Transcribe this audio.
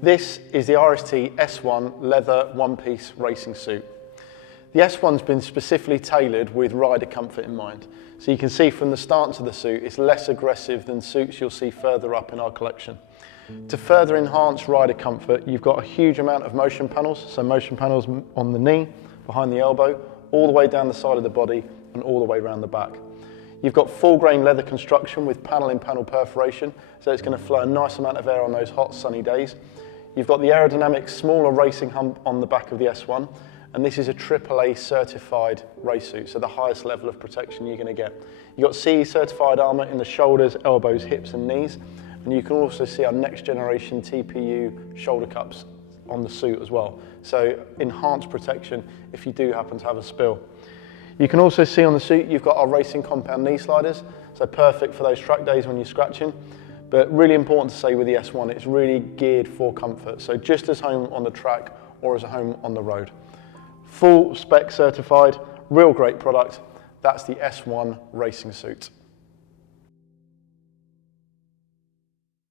This is the RST S1 leather one-piece racing suit. The S1's been specifically tailored with rider comfort in mind. So you can see from the stance of the suit, it's less aggressive than suits you'll see further up in our collection. To further enhance rider comfort, you've got a huge amount of motion panels. So motion panels on the knee, behind the elbow, all the way down the side of the body and all the way around the back. You've got full grain leather construction with panel-in-panel perforation, so it's going to flow a nice amount of air on those hot sunny days. You've got the ergonomic smaller racing hump on the back of the S1, and this is a AAA certified race suit, so the highest level of protection you're going to get. You've got CE certified armour in the shoulders, elbows, hips and knees, and you can also see our next generation TPU shoulder cups on the suit as well. So enhanced protection if you do happen to have a spill. You can also see on the suit you've got our racing compound knee sliders, so perfect for those track days when you're scratching. But really important to say with the S1, it's really geared for comfort, so just as home on the track or as a home on the road. Full spec certified, real great product. That's the S1 racing suit.